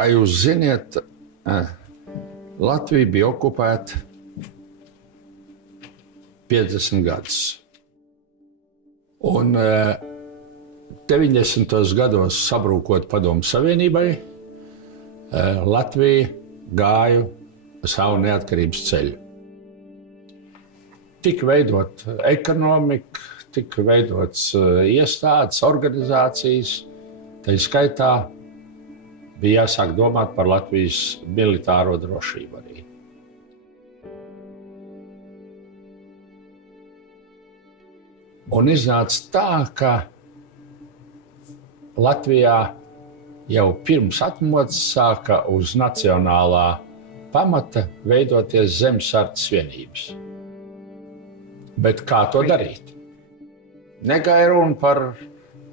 Kā jūs ziniet, Latvija bija okupēta 50 gadus. Un 90. gados sabrūkot Padomju Savienībai, Latvija gāja savu neatkarības ceļu. Tika veidot ekonomika, tika veidots iestādes, organizācijas, tā skaitā bija jāsāk domāt par Latvijas militāro drošību arī. Un iznāca tā, ka Latvijā jau pirms atmodas sāka uz nacionālā pamata veidoties zemesardzes vienības. Bet kā to darīt? Negāja runa par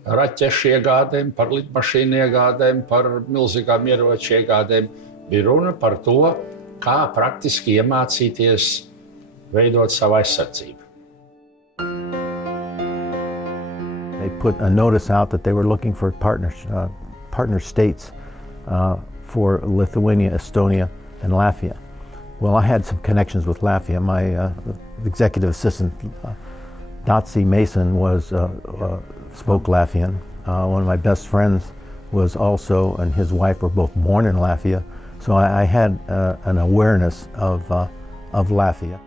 raķešu iegādēm, par lidmašīnu iegādēm, par milzīgām ieroču iegādēm. Bija runa par to, kā praktiski iemācīties veidot savu aizsardzību. They put a notice out that they were looking for partner states for Lithuania, Estonia, and Latvia. Well, I had some connections with Latvia. My executive assistant, Dotsie Mason, spoke Latvian. One of my best friends was also, and his wife were both born in Latvia. So I had an awareness of Latvia.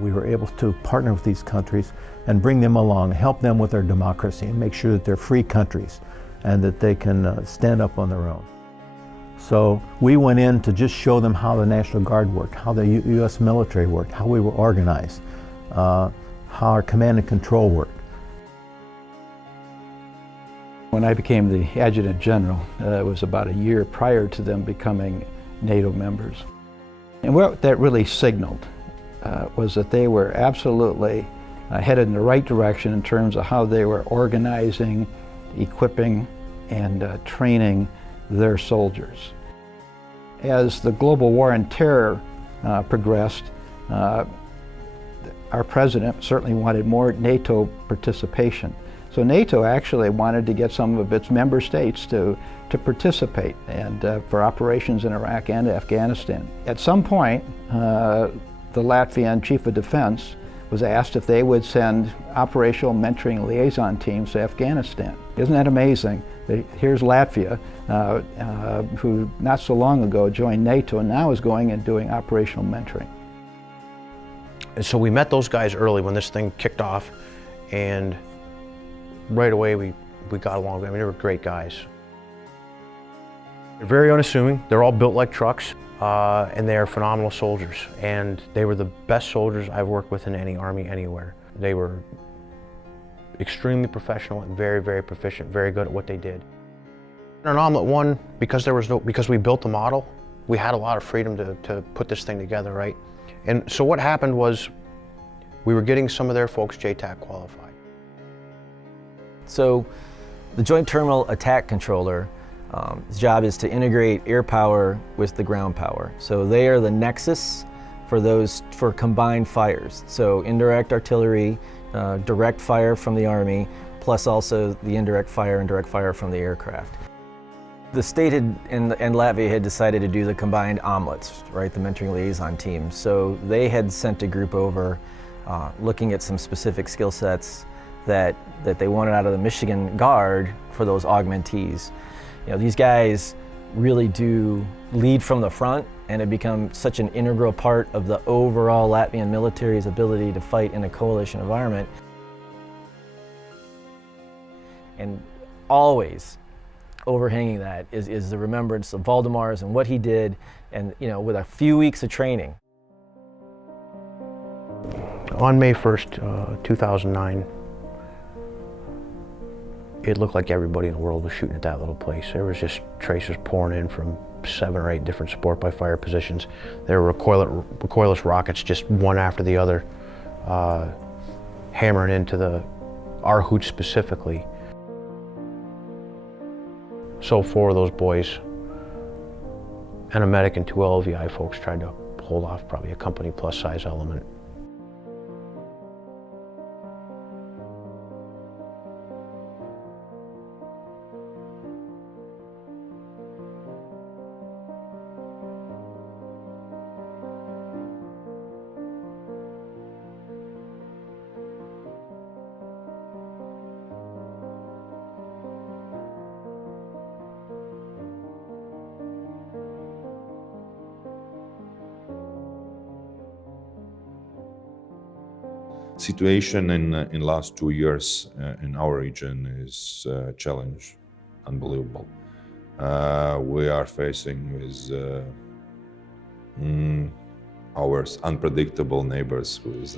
We were able to partner with these countries and bring them along, help them with their democracy and make sure that they're free countries and that they can stand up on their own. So we went in to just show them how the National Guard worked, how the U.S. military worked, how we were organized, how our command and control worked. When I became the Adjutant General, it was about a year prior to them becoming NATO members. And what that really signaled was that they were absolutely headed in the right direction in terms of how they were organizing, equipping, and training their soldiers. As the global war on terror progressed, our president certainly wanted more NATO participation. So NATO actually wanted to get some of its member states to participate and for operations in Iraq and Afghanistan. At some point, the Latvian Chief of Defense was asked if they would send operational mentoring liaison teams to Afghanistan. Isn't that amazing? Here's Latvia, who not so long ago joined NATO and now is going and doing operational mentoring. And so we met those guys early when this thing kicked off, and right away we got along. I mean, they were great guys. They're very unassuming. They're all built like trucks, and they are phenomenal soldiers. And they were the best soldiers I've worked with in any army anywhere. They were extremely professional and very, very proficient, very good at what they did. In Omelette 1, because we built the model, we had a lot of freedom to put this thing together, right? And so what happened was we were getting some of their folks JTAC qualified. So the Joint Terminal Attack Controller, his job is to integrate air power with the ground power. So they are the nexus for combined fires. So indirect artillery, direct fire from the Army, plus also the indirect fire from the aircraft. The state and Latvia had decided to do the combined omelettes, right, the mentoring liaison team. So they had sent a group over looking at some specific skill sets that they wanted out of the Michigan Guard for those augmentees. You know, these guys really do lead from the front, and it becomes such an integral part of the overall Latvian military's ability to fight in a coalition environment. And always overhanging that is the remembrance of Valdemar's and what he did, and you know, with a few weeks of training. On May 1st, 2009, it looked like everybody in the world was shooting at that little place. There was just tracers pouring in from 7 or 8 different support by fire positions. There were recoilless rockets, just one after the other, hammering into our hoot specifically. So 4 of those boys and a medic and 2 LVI folks tried to hold off probably a company plus size element. Situation in last 2 years in our region is a challenge, unbelievable. We are facing with our unpredictable neighbors who is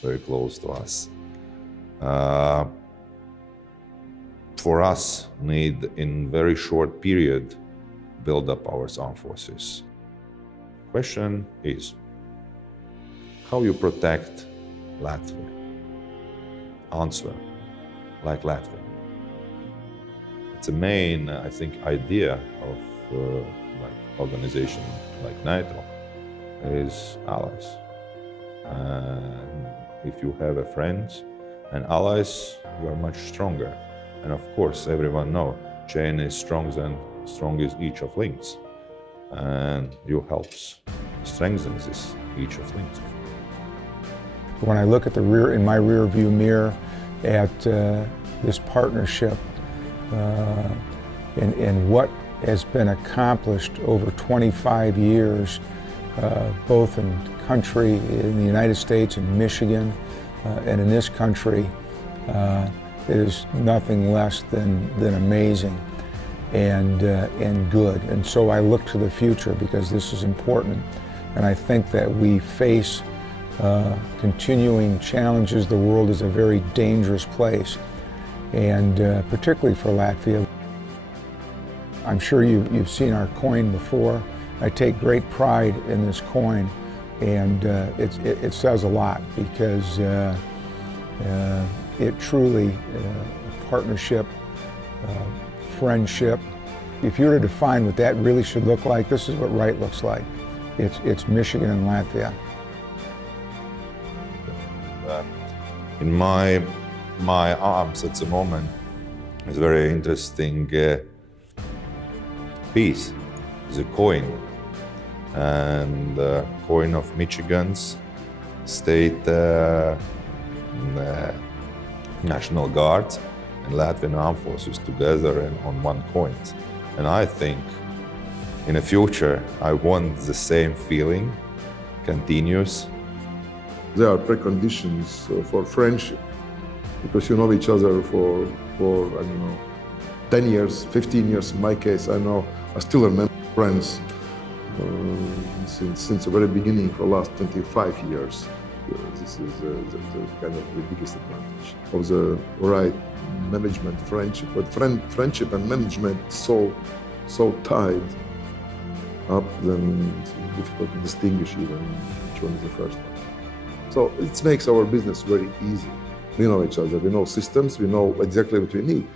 very close to us. For us, need in very short period build up our armed forces. Question is, how you protect Latvia? Answer, like Latvia. It's a main, I think, idea of like organization like NATO is allies. And if you have a friends and allies, you are much stronger. And of course, everyone know chain is strong is each of links, and you helps strengthen this each of links. When I look at in my rear view mirror at this partnership and what has been accomplished over 25 years, both in country, in the United States, in Michigan, and in this country, it is nothing less than amazing and good. And so I look to the future because this is important. And I think that we face continuing challenges. The world is a very dangerous place, and particularly for Latvia. I'm sure you've seen our coin before. I take great pride in this coin, and it says a lot because it truly, partnership, friendship. If you were to define what that really should look like, this is what right looks like. It's Michigan and Latvia. In my arms at the moment is a very interesting piece, the coin, and coin of Michigan's state National Guard and Latvian Armed Forces together and on one coin. And I think in the future I want the same feeling continues. There are preconditions for friendship because you know each other for I don't know, 10 years, 15 years in my case. I still remember friends since the very beginning for the last 25 years. This is the kind of the biggest advantage of the right management friendship. But friendship and management so tied up, then it's difficult to distinguish even which one is the first one. So it makes our business very easy. We know each other, we know systems, we know exactly what we need.